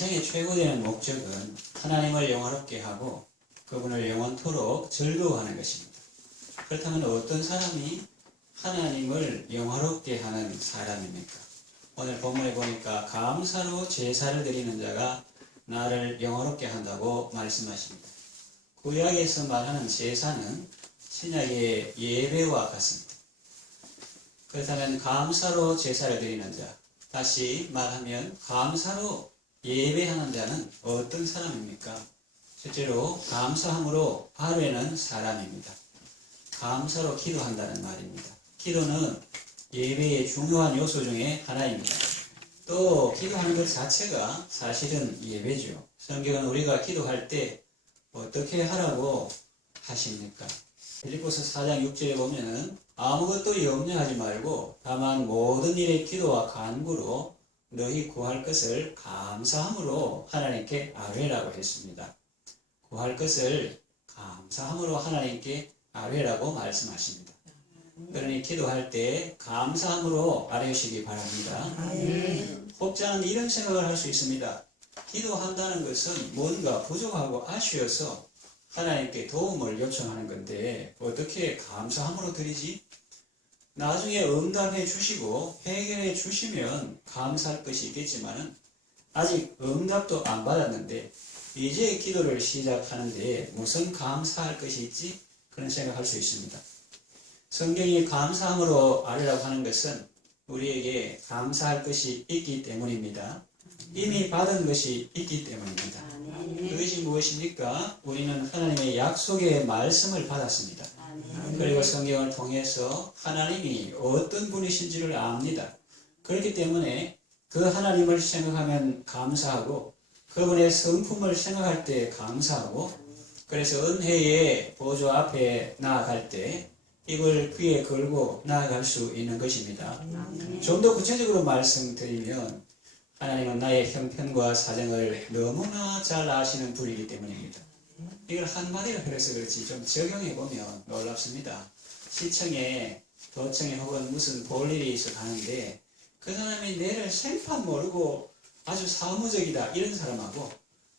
인생의 최고되는 목적은 하나님을 영화롭게 하고 그분을 영원토록 즐거워하는 것입니다. 그렇다면 어떤 사람이 하나님을 영화롭게 하는 사람입니까? 오늘 본문에 보니까 감사로 제사를 드리는 자가 나를 영화롭게 한다고 말씀하십니다. 구약에서 말하는 제사는 신약의 예배와 같습니다. 그렇다면 감사로 제사를 드리는 자, 다시 말하면 감사로 예배하는 자는 어떤 사람입니까? 실제로 감사함으로 아뢰는 사람입니다. 감사로 기도한다는 말입니다. 기도는 예배의 중요한 요소 중에 하나입니다. 또 기도하는 것 자체가 사실은 예배죠. 성경은 우리가 기도할 때 어떻게 하라고 하십니까? 빌립보서 4장 6절에 보면은 아무것도 염려하지 말고 다만 모든 일에 기도와 간구로 너희 구할 것을 감사함으로 하나님께 아뢰라고 했습니다. 구할 것을 감사함으로 하나님께 아뢰라고 말씀하십니다. 그러니 기도할 때 감사함으로 아뢰시기 바랍니다. 혹자는 이런 생각을 할 수 있습니다. 기도한다는 것은 뭔가 부족하고 아쉬워서 하나님께 도움을 요청하는 건데 어떻게 감사함으로 드리지? 나중에 응답해 주시고 해결해 주시면 감사할 것이 있겠지만은 아직 응답도 안 받았는데 이제 기도를 시작하는데 무슨 감사할 것이 있지? 그런 생각할 수 있습니다. 성경이 감사함으로 아뢰라고 하는 것은 우리에게 감사할 것이 있기 때문입니다. 이미 받은 것이 있기 때문입니다. 그것이 무엇입니까? 우리는 하나님의 약속의 말씀을 받았습니다. 그리고 성경을 통해서 하나님이 어떤 분이신지를 압니다. 그렇기 때문에 그 하나님을 생각하면 감사하고 그분의 성품을 생각할 때 감사하고 그래서 은혜의 보좌 앞에 나아갈 때 이걸 귀에 걸고 나아갈 수 있는 것입니다. 좀 더 구체적으로 말씀드리면 하나님은 나의 형편과 사정을 너무나 잘 아시는 분이기 때문입니다. 이걸 한마디로 해서 그렇지 좀 적용해보면 놀랍습니다. 시청에 도청에 혹은 무슨 볼 일이 있어 가는데 그 사람이 내를 생판 모르고 아주 사무적이다 이런 사람하고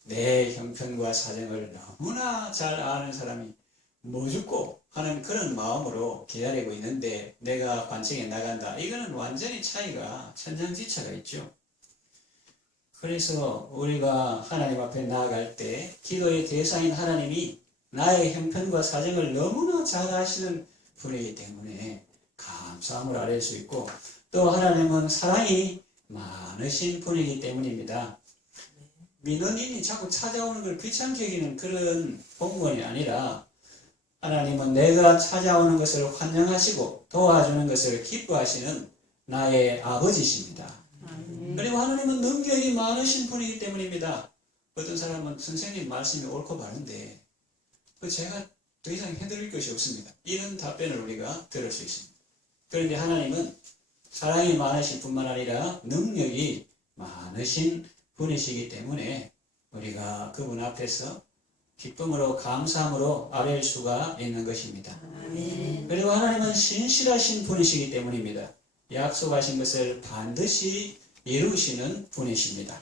내 형편과 사정을 너무나 잘 아는 사람이 뭐 죽고 하는 그런 마음으로 기다리고 있는데 내가 관청에 나간다. 이거는 완전히 차이가 천장지차가 있죠. 그래서 우리가 하나님 앞에 나아갈 때 기도의 대상인 하나님이 나의 형편과 사정을 너무나 잘 아시는 분이기 때문에 감사함을 아뢰 수 있고 또 하나님은 사랑이 많으신 분이기 때문입니다. 민원인이 자꾸 찾아오는 걸 귀찮게 여기는 그런 공무원이 아니라 하나님은 내가 찾아오는 것을 환영하시고 도와주는 것을 기뻐하시는 나의 아버지십니다. 그리고 하나님은 능력이 많으신 분이기 때문입니다. 어떤 사람은 선생님 말씀이 옳고 바른데 제가 더 이상 해드릴 것이 없습니다. 이런 답변을 우리가 들을 수 있습니다. 그런데 하나님은 사랑이 많으신 뿐만 아니라 능력이 많으신 분이시기 때문에 우리가 그분 앞에서 기쁨으로 감사함으로 아뢰일 수가 있는 것입니다. 그리고 하나님은 신실하신 분이시기 때문입니다. 약속하신 것을 반드시 이루시는 분이십니다.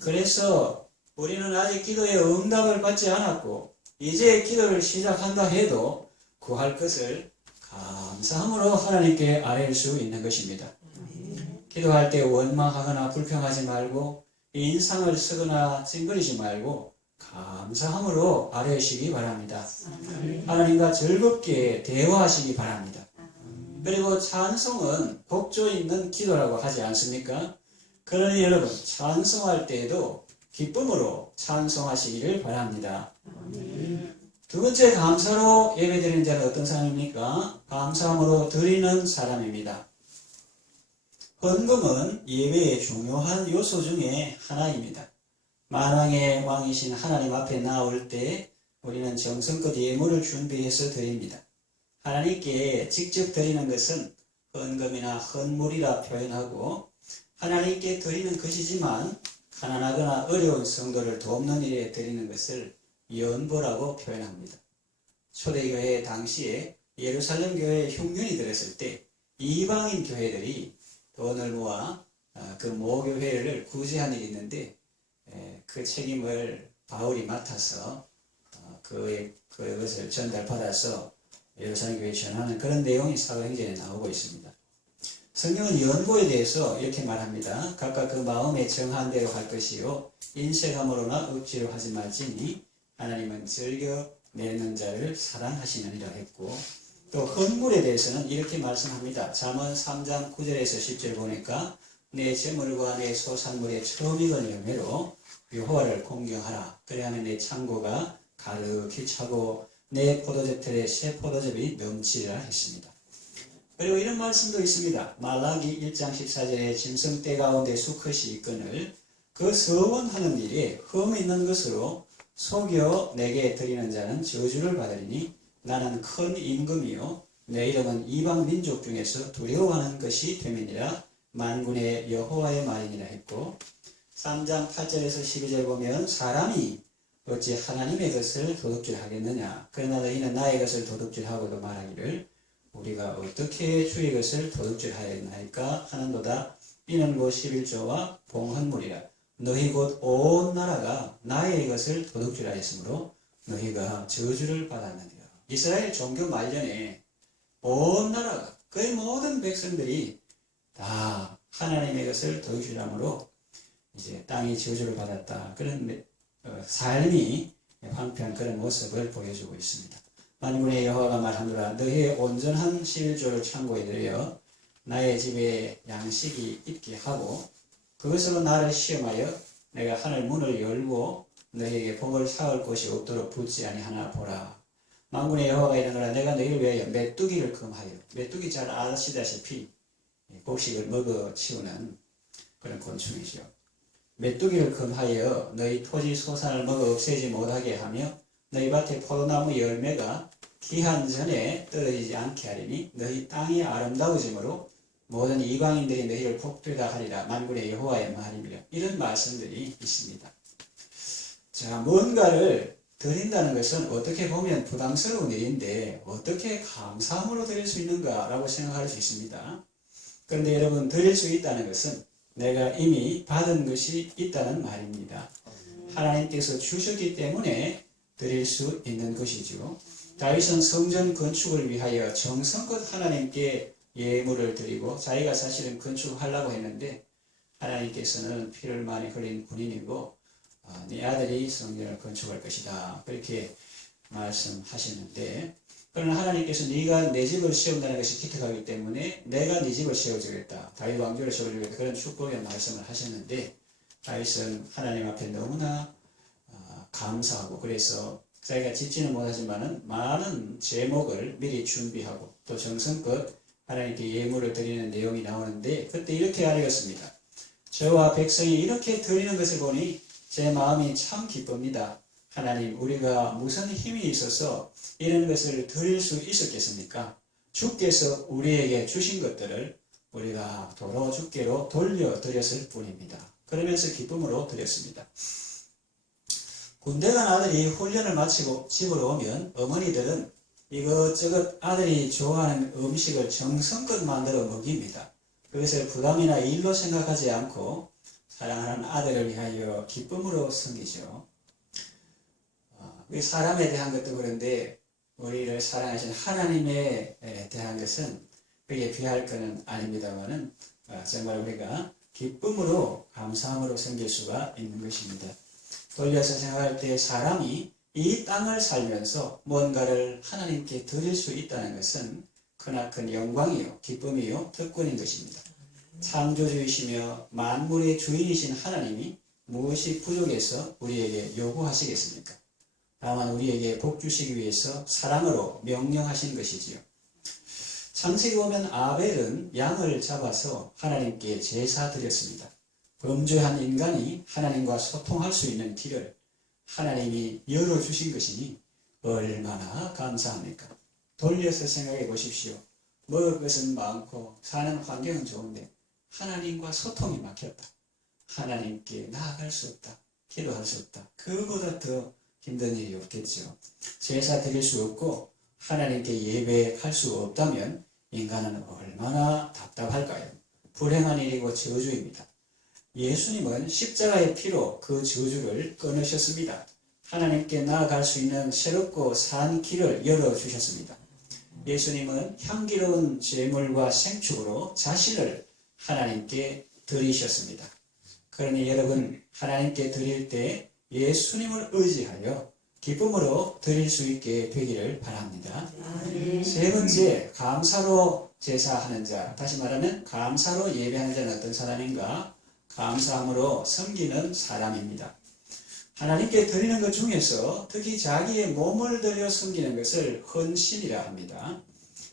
그래서 우리는 아직 기도의 응답을 받지 않았고 이제 기도를 시작한다 해도 구할 것을 감사함으로 하나님께 아뢰일 수 있는 것입니다. 기도할 때 원망하거나 불평하지 말고 인상을 쓰거나 찡그리지 말고 감사함으로 아뢰시기 바랍니다. 하나님과 즐겁게 대화하시기 바랍니다. 그리고 찬송은 곡조 있는 기도라고 하지 않습니까? 그러니 여러분 찬송할 때에도 기쁨으로 찬송하시기를 바랍니다. 두 번째 감사로 예배드리는 자는 어떤 사람입니까? 감사함으로 드리는 사람입니다. 헌금은 예배의 중요한 요소 중에 하나입니다. 만왕의 왕이신 하나님 앞에 나올 때 우리는 정성껏 예물을 준비해서 드립니다. 하나님께 직접 드리는 것은 헌금이나 헌물이라 표현하고 하나님께 드리는 것이지만 가난하거나 어려운 성도를 돕는 일에 드리는 것을 연보라고 표현합니다. 초대교회 당시에 예루살렘 교회에 흉년이 들었을 때 이방인 교회들이 돈을 모아 그 모교회를 구제한 일이 있는데 그 책임을 바울이 맡아서 그것을 전달받아서 예루살렘 교회에 전하는 그런 내용이 사도행전에 나오고 있습니다. 성경은 연고에 대해서 이렇게 말합니다. 각각 그 마음에 정한 대로 할 것이요 인색함으로나 억지로 하지 말지니 하나님은 즐겨 내는 자를 사랑하시느니라 했고, 또 헌물에 대해서는 이렇게 말씀합니다. 잠언 3장 9절에서 10절 보니까 내 재물과 내 소산물의 처음 익은 열매로 여호와를 공경하라. 그래야만 내 창고가 가득히 차고 내 포도즙 틀에 새 포도즙이 넘치리라 했습니다. 그리고 이런 말씀도 있습니다. 말라기 1장 14절에 짐승떼 가운데 수컷이 있거늘 그 서원하는 일에 흠 있는 것으로 속여 내게 드리는 자는 저주를 받으리니 나는 큰 임금이요 내 이름은 이방 민족 중에서 두려워하는 것이 됨이니라. 만군의 여호와의 말이니라 했고, 3장 8절에서 12절 보면 사람이 어찌 하나님의 것을 도둑질하겠느냐. 그러나 너희는 나의 것을 도둑질하고도 말하기를 우리가 어떻게 주의 것을 도둑질하였나이까 하는도다. 이는 곧 11조와 봉헌물이라. 너희 곧 온 나라가 나의 것을 도둑질하였으므로 너희가 저주를 받았느니라. 이스라엘 종교 말년에 온 나라가, 그의 모든 백성들이 다 하나님의 것을 도둑질함으로 이제 땅이 저주를 받았다. 그런 삶이 황폐한 그런 모습을 보여주고 있습니다. 만군의 여호와가 말하노라. 너희의 온전한 11조를 창고에 들여 나의 집에 양식이 있게 하고 그것으로 나를 시험하여 내가 하늘 문을 열고 너희에게 복을 쌓을 곳이 없도록 붙지 아니하나 보라. 만군의 여호와가 이르노라. 내가 너희를 위하여 메뚜기를 금하여, 메뚜기 잘 아시다시피 곡식을 먹어 치우는 그런 곤충이죠. 메뚜기를 금하여 너희 토지 소산을 먹어 없애지 못하게 하며 너희 밭에 포도나무 열매가 기한 전에 떨어지지 않게 하리니 너희 땅이 아름다워지므로 모든 이방인들이 너희를 복되다 하리라. 만군의 여호와의 말입니다. 이런 말씀들이 있습니다. 자, 뭔가를 드린다는 것은 어떻게 보면 부담스러운 일인데 어떻게 감사함으로 드릴 수 있는가라고 생각할 수 있습니다. 그런데 여러분, 드릴 수 있다는 것은 내가 이미 받은 것이 있다는 말입니다. 하나님께서 주셨기 때문에 드릴 수 있는 것이죠. 다윗은 성전 건축을 위하여 정성껏 하나님께 예물을 드리고 자기가 사실은 건축하려고 했는데 하나님께서는 피를 많이 흘린 군인이고 네 아들이 성전을 건축할 것이다 그렇게 말씀하시는데, 그러나 하나님께서 네가 내 집을 세운다는 것이 기특하기 때문에 내가 네 집을 세워주겠다, 다윗 왕조를 세워주겠다, 그런 축복의 말씀을 하셨는데 다윗은 하나님 앞에 너무나 감사하고 그래서 자기가 짓지는 못하지만은 많은 제목을 미리 준비하고 또 정성껏 하나님께 예물을 드리는 내용이 나오는데, 그때 이렇게 알렸습니다. 저와 백성이 이렇게 드리는 것을 보니 제 마음이 참 기쁩니다. 하나님, 우리가 무슨 힘이 있어서 이런 것을 드릴 수 있었겠습니까? 주께서 우리에게 주신 것들을 우리가 도로 주께로 돌려드렸을 뿐입니다. 그러면서 기쁨으로 드렸습니다. 군대 간 아들이 훈련을 마치고 집으로 오면 어머니들은 이것저것 아들이 좋아하는 음식을 정성껏 만들어 먹입니다. 그것을 부담이나 일로 생각하지 않고 사랑하는 아들을 위하여 기쁨으로 섬기죠. 사람에 대한 것도 그런데 우리를 사랑하신 하나님에 대한 것은 그게 비할 것은 아닙니다만은 정말 우리가 기쁨으로 감사함으로 섬길 수가 있는 것입니다. 돌려서 생각할 때 사람이 이 땅을 살면서 뭔가를 하나님께 드릴 수 있다는 것은 크나큰 영광이요, 기쁨이요, 특권인 것입니다. 창조주이시며 만물의 주인이신 하나님이 무엇이 부족해서 우리에게 요구하시겠습니까? 다만 우리에게 복 주시기 위해서 사랑으로 명령하신 것이지요. 창세기 보면 아벨은 양을 잡아서 하나님께 제사 드렸습니다. 범죄한 인간이 하나님과 소통할 수 있는 길을 하나님이 열어주신 것이니 얼마나 감사합니까? 돌려서 생각해 보십시오. 먹을 것은 많고 사는 환경은 좋은데 하나님과 소통이 막혔다. 하나님께 나아갈 수 없다. 기도할 수 없다. 그보다 더 힘든 일이 없겠죠. 제사 드릴 수 없고 하나님께 예배할 수 없다면 인간은 얼마나 답답할까요? 불행한 일이고 저주입니다. 예수님은 십자가의 피로 그 저주를 끊으셨습니다. 하나님께 나아갈 수 있는 새롭고 산 길을 열어주셨습니다. 예수님은 향기로운 제물과 생축으로 자신을 하나님께 드리셨습니다. 그러니 여러분, 하나님께 드릴 때 예수님을 의지하여 기쁨으로 드릴 수 있게 되기를 바랍니다. 세 번째, 감사로 제사하는 자. 다시 말하면 감사로 예배하는 자는 어떤 사람인가? 감사함으로 섬기는 사람입니다. 하나님께 드리는 것 중에서 특히 자기의 몸을 들여 섬기는 것을 헌신이라 합니다.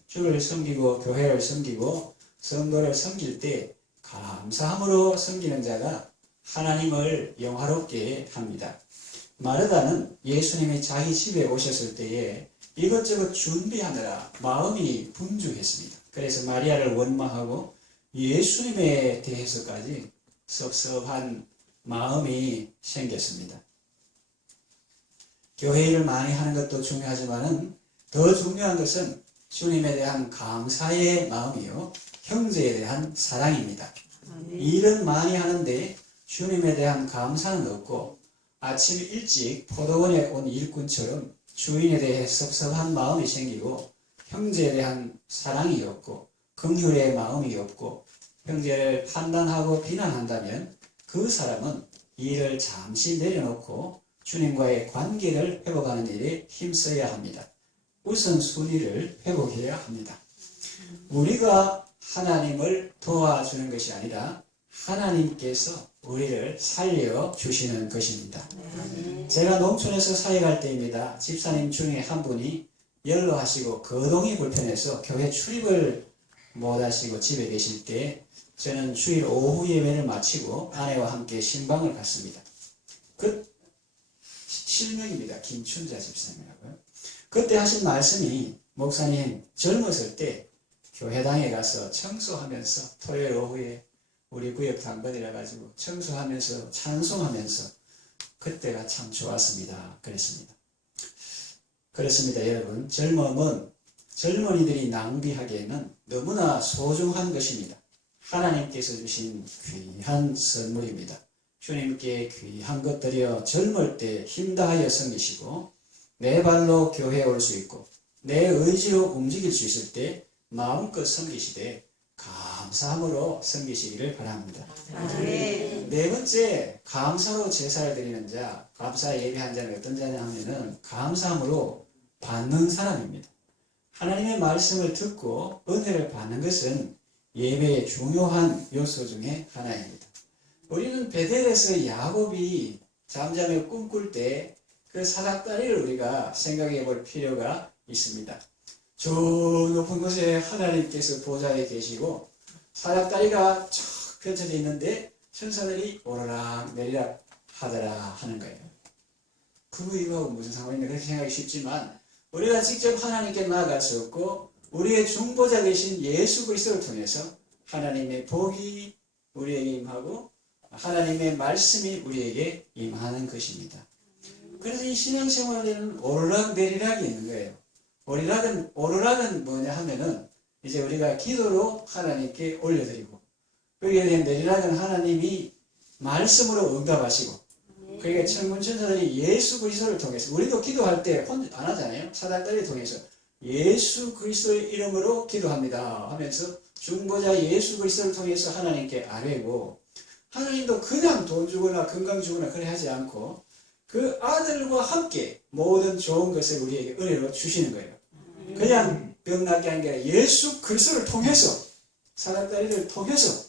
주를 섬기고 교회를 섬기고 성도를 섬길 때 감사함으로 섬기는 자가 하나님을 영화롭게 합니다. 마르다는 예수님이 자기 집에 오셨을 때에 이것저것 준비하느라 마음이 분주했습니다. 그래서 마리아를 원망하고 예수님에 대해서까지 섭섭한 마음이 생겼습니다. 교회 일을 많이 하는 것도 중요하지만 더 중요한 것은 주님에 대한 감사의 마음이요, 형제에 대한 사랑입니다. 일은 많이 하는데 주님에 대한 감사는 없고 아침 일찍 포도원에 온 일꾼처럼 주인에 대해 섭섭한 마음이 생기고 형제에 대한 사랑이 없고 긍휼의 마음이 없고 형제를 판단하고 비난한다면 그 사람은 일을 잠시 내려놓고 주님과의 관계를 회복하는 일에 힘써야 합니다. 우선순위를 회복해야 합니다. 우리가 하나님을 도와주는 것이 아니라 하나님께서 우리를 살려주시는 것입니다. 제가 농촌에서 사역할 때입니다. 집사님 중에 한 분이 연로하시고 거동이 불편해서 교회 출입을 못하시고 집에 계실 때 저는 주일 오후 예배를 마치고 아내와 함께 신방을 갔습니다. 그 실명입니다. 김춘자 집사님이라고요. 그때 하신 말씀이, 목사님 젊었을 때 교회당에 가서 청소하면서 토요일 오후에 우리 구역 당번이라 가지고 청소하면서 찬송하면서 그때가 참 좋았습니다. 그랬습니다. 그렇습니다. 여러분, 젊음은 젊은이들이 낭비하기에는 너무나 소중한 것입니다. 하나님께서 주신 귀한 선물입니다. 주님께 귀한 것들이여 젊을 때 힘다하여 섬기시고 내 발로 교회에 올 수 있고 내 의지로 움직일 수 있을 때 마음껏 섬기시되 감사함으로 섬기시기를 바랍니다. 네 번째, 감사로 제사를 드리는 자, 감사 예배한 자는 어떤 자냐 하면은 감사함으로 받는 사람입니다. 하나님의 말씀을 듣고 은혜를 받는 것은 예배의 중요한 요소 중에 하나입니다. 우리는 베델에서 야곱이 잠잠을 꿈꿀 때 그 사닥다리를 우리가 생각해 볼 필요가 있습니다. 저 높은 곳에 하나님께서 보좌에 계시고 사닥다리가 쫙 펼쳐져 있는데 천사들이 오르락 내리락 하더라 하는 거예요. 그 이유하고 무슨 상관인가 그렇게 생각하기 쉽지만 우리가 직접 하나님께 나아갈 수 없고 우리의 중보자 되신 예수 그리스도를 통해서 하나님의 복이 우리에게 임하고 하나님의 말씀이 우리에게 임하는 것입니다. 그래서 이 신앙생활에는 오르락 내리락이 있는 거예요. 오르락은 뭐냐 하면은 이제 우리가 기도로 하나님께 올려드리고, 거기에 대한 내리락은 하나님이 말씀으로 응답하시고, 그러니까 천군천사들이 예수 그리스도를 통해서, 우리도 기도할 때 안 하잖아요. 사닥다리를 통해서 예수 그리스도의 이름으로 기도합니다 하면서 중보자 예수 그리스도를 통해서 하나님께 아뢰고, 하나님도 그냥 돈 주거나 건강 주거나 그래 하지 않고 그 아들과 함께 모든 좋은 것을 우리에게 은혜로 주시는 거예요. 그냥 병나게 한 게 아니라 예수 그리스도를 통해서, 사닥다리를 통해서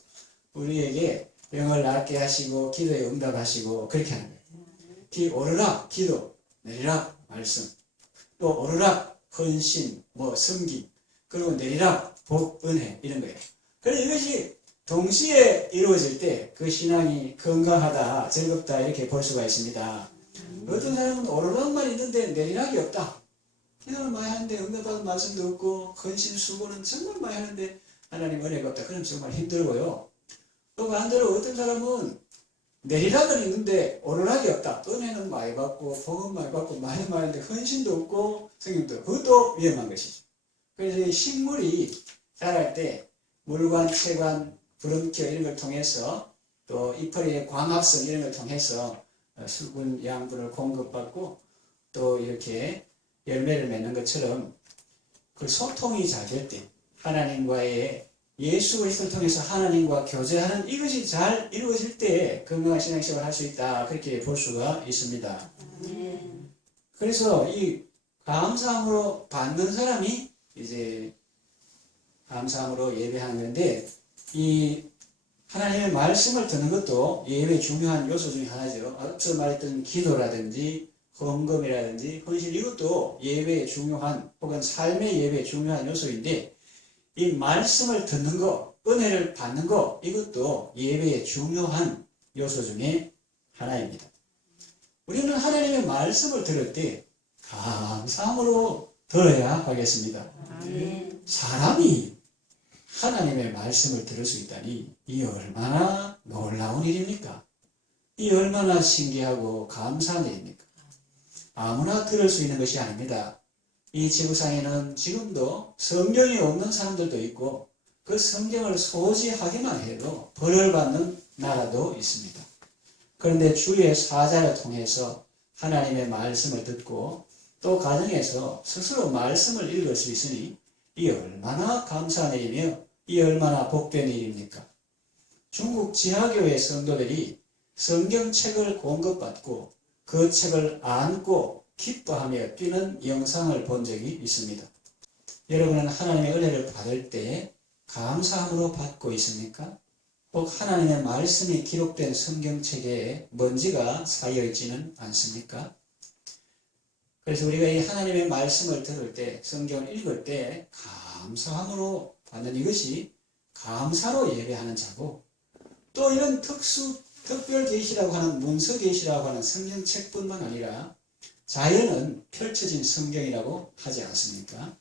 우리에게 병을 낫게 하시고 기도에 응답하시고 그렇게 하는 거예요. 오르락 기도, 내리락 말씀, 또 오르락 헌신, 섬김, 그리고 내리락 복, 은혜 이런 거예요. 그래서 이것이 동시에 이루어질 때 그 신앙이 건강하다, 즐겁다 이렇게 볼 수가 있습니다. 어떤 사람은 오르락만 있는데 내리락이 없다. 기도를 많이 하는데 응답받은 말씀도 없고 헌신 수고는 정말 많이 하는데 하나님 은혜가 없다. 그럼 정말 힘들고요. 또 반대로 어떤 사람은 내리락은 있는데 오르락이 없다. 은혜는 많이 받고 복은 많이 받고 많이 하는데 헌신도 없고 성경도 없고 그것도 위험한 것이죠. 그래서 이 식물이 자랄 때 물관, 채관, 부름켜 이런 걸 통해서 또 이파리의 광합성 이런 걸 통해서 수분, 양분을 공급받고 또 이렇게 열매를 맺는 것처럼 그 소통이 잘 될 때 하나님과의 예수 그리스도를 통해서 하나님과 교제하는 이것이 잘 이루어질 때 건강한 신앙생활을 할 수 있다. 그렇게 볼 수가 있습니다. 그래서 이 감사함으로 받는 사람이 이제 감사함으로 예배하는 건데 이 하나님의 말씀을 듣는 것도 예배의 중요한 요소 중에 하나죠. 앞서 말했던 기도라든지 헌금이라든지 헌신 이것도 예배의 중요한 혹은 삶의 예배의 중요한 요소인데 이 말씀을 듣는 거, 은혜를 받는 거 이것도 예배의 중요한 요소 중에 하나입니다. 우리는 하나님의 말씀을 들을 때 감사함으로 들어야 하겠습니다. 사람이 하나님의 말씀을 들을 수 있다니 이 얼마나 놀라운 일입니까? 이 얼마나 신기하고 감사한 일입니까? 아무나 들을 수 있는 것이 아닙니다. 이 지구상에는 지금도 성경이 없는 사람들도 있고 그 성경을 소지하기만 해도 벌을 받는 나라도 있습니다. 그런데 주의 사자를 통해서 하나님의 말씀을 듣고 또 가정에서 스스로 말씀을 읽을 수 있으니 이 얼마나 감사한 일이며 이 얼마나 복된 일입니까? 중국 지하교회 성도들이 성경책을 공급받고 그 책을 안고 기뻐하며 뛰는 영상을 본 적이 있습니다. 여러분은 하나님의 은혜를 받을 때 감사함으로 받고 있습니까? 혹 하나님의 말씀이 기록된 성경책에 먼지가 쌓여있지는 않습니까? 그래서 우리가 이 하나님의 말씀을 들을 때, 성경을 읽을 때 감사함으로 받는 이것이 감사로 예배하는 자고 또 이런 특별 계시라고 하는 문서 계시라고 하는 성경책뿐만 아니라 자연은 펼쳐진 성경이라고 하지 않습니까?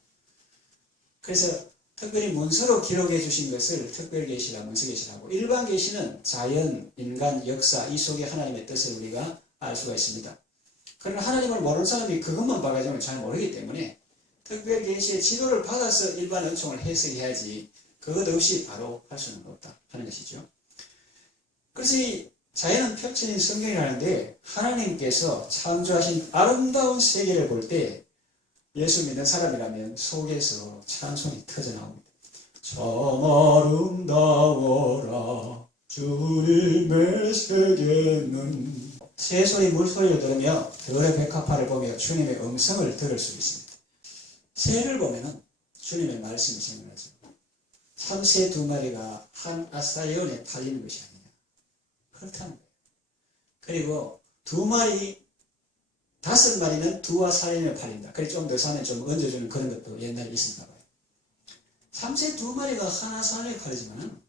그래서 특별히 문서로 기록해 주신 것을 특별 계시라, 문서 계시라고 일반 계시는 자연, 인간, 역사 이 속에 하나님의 뜻을 우리가 알 수가 있습니다. 그러나 하나님을 모르는 사람이 그것만 봐가지고는 잘 모르기 때문에 특별 계시의 지도를 받아서 일반 은총을 해석해야지 그것 없이 바로 할 수는 없다 하는 것이죠. 그래서 이 자연은 펼쳐진 성경이라는데 하나님께서 창조하신 아름다운 세계를 볼 때 예수 믿는 사람이라면 속에서 찬송이 터져나옵니다. 참 아름다워라 주님의 세계는 새소리 물소리를 들으며 들의 백합화를 보며 주님의 음성을 들을 수 있습니다. 새를 보면 주님의 말씀이 생각나죠. 참새 두 마리가 한 아사리온에 팔리는 것이 아니냐. 그렇다는 거예요. 그리고 두 마리, 5마리는 두 아사리온에 팔린다. 그래 좀 더 사면 좀 얹어주는 그런 것도 옛날에 있었나 봐요. 참새 두 마리가 한 아사리온에 팔리지만은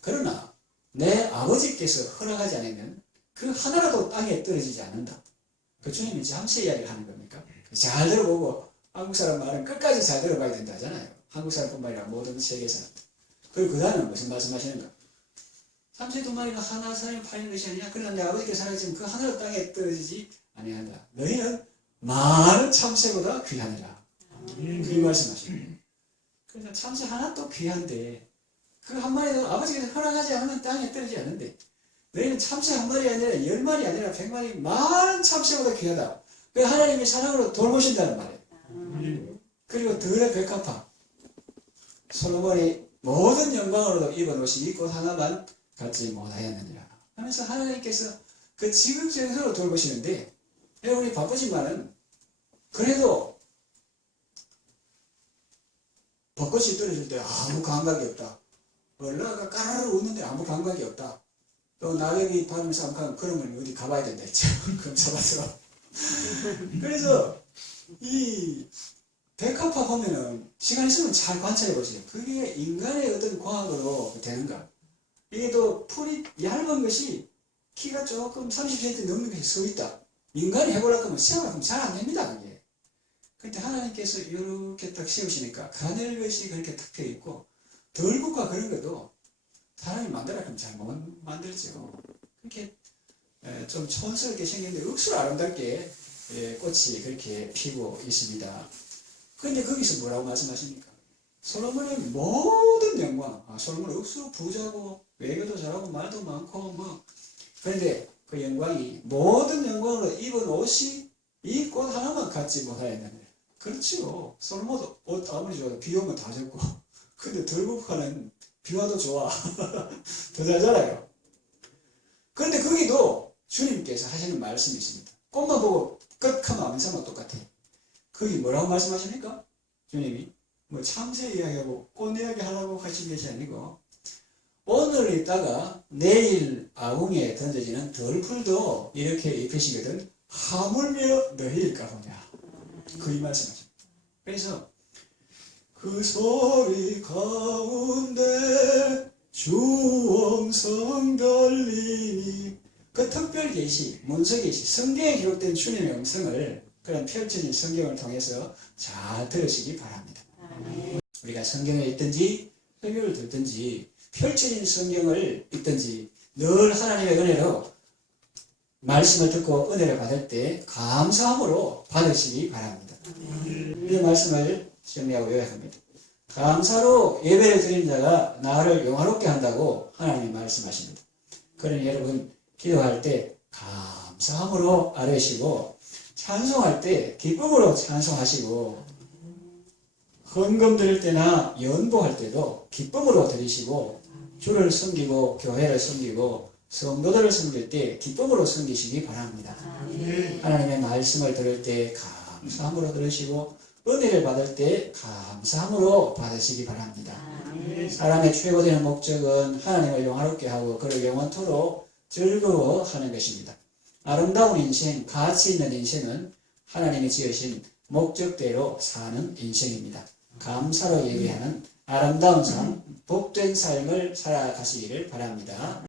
그러나 내 아버지께서 허락하지 않으면 그 하나라도 땅에 떨어지지 않는다. 그 주님이 참새 이야기를 하는 겁니까? 잘 들어보고 한국 사람 말은 끝까지 잘 들어봐야 된다 하잖아요. 한국 사람뿐만 아니라 모든 세계 사람들. 그리고 그 다음은 무슨 말씀하시는가? 참새 두 마리가 하나 사람이 팔리는 것이 아니냐? 그러나 내 아버지께서 살아계시면 그 하나로 땅에 떨어지지 아니한다. 너희는 많은 참새보다 귀하니라. 그 말씀하시는. 그래서 참새 하나도 귀한데 그 한 마리도 아버지께서 허락하지 않으면 땅에 떨어지지 않는데 너희는 참새 한 마리 아니라 10마리 아니라 100마리 많은 참새보다 귀하다. 그 하나님의 사랑으로 돌보신다는 말이에요. 그리고 들의 백합화. 솔로몬이 모든 영광으로도 입은 옷이 이 꽃 하나만 갖지 못하였느니라 하면서 하나님께서 그 지극정성으로 돌보시는데 여러분이 바쁘지만은 그래도 벚꽃이 떨어질 때 아무 감각이 없다. 얼라가 까르르 웃는데 아무 감각이 없다. 또 낙엽이 바람에서 한번 그러면 어디 가봐야 된다 했죠. 그럼 잡아서. 그래서 이 백합화 보면은 시간 있으면 잘 관찰해 보세요. 그게 인간의 어떤 과학으로 되는가? 이게 또 풀이 얇은 것이 키가 조금 30cm 넘는 것이 서 있다. 인간이 해보려고 하면 세우려고 잘 안 됩니다. 그게. 근데 하나님께서 이렇게 딱 세우시니까 가늘 것이 그렇게 탁 펴 있고 덜국과 그런 것도 사람이 만들려고 하면 잘 못 만들죠. 그렇게 좀 촌스럽게 생겼는데 억수로 아름답게 꽃이 그렇게 피고 있습니다. 그런데 거기서 뭐라고 말씀하십니까? 솔로몬의 모든 영광, 솔로몬은 억수로 부자고 외교도 잘하고 말도 많고 뭐 그런데 그 영광이 모든 영광으로 입은 옷이 이 꽃 하나만 갖지 못하였느냐. 그렇지요. 솔로몬도 옷 아무리 좋아도 비 오면 다 젖고 근데 들국화는 비 와도 좋아. 더 잘자라요. 그런데 거기도 주님께서 하시는 말씀이 있습니다. 꽃만 보고 끝하면 암사만 똑같아요. 거기 뭐라고 말씀하십니까? 주님이 뭐 참새 이야기하고 꽃 이야기 하라고 하신 것이 아니고 오늘 있다가 내일 아궁이에 던져지는 덜풀도 이렇게 입히시거든 하물며 너희일까 보냐. 그 이 말씀하십니다. 그래서 그 소리 가운데 주엄성 들리니 그 특별 계시, 문서 계시, 성경에 기록된 주님의 음성을 그런 펼쳐진 성경을 통해서 잘 들으시기 바랍니다. 우리가 성경을 읽든지 성경을 듣든지 펼쳐진 성경을 읽든지 늘 하나님의 은혜로 말씀을 듣고 은혜를 받을 때 감사함으로 받으시기 바랍니다. 이 말씀을 정리하고 요약합니다. 감사로 예배를 드린 자가 나를 영화롭게 한다고 하나님이 말씀하십니다. 그러니 여러분 기도할 때 감사함으로 아뢰시고 찬송할 때 기쁨으로 찬송하시고 헌금 드릴 때나 연보할 때도 기쁨으로 드리시고 주를 섬기고 교회를 섬기고 성도들을 섬길 때 기쁨으로 섬기시기 바랍니다. 하나님의 말씀을 들을 때 감사함으로 들으시고 은혜를 받을 때 감사함으로 받으시기 바랍니다. 사람의 최고되는 목적은 하나님을 영화롭게 하고 그를 영원토록 즐거워하는 것입니다. 아름다운 인생, 가치 있는 인생은 하나님이 지으신 목적대로 사는 인생입니다. 감사로 얘기하는 아름다운 삶, 복된 삶을 살아가시기를 바랍니다.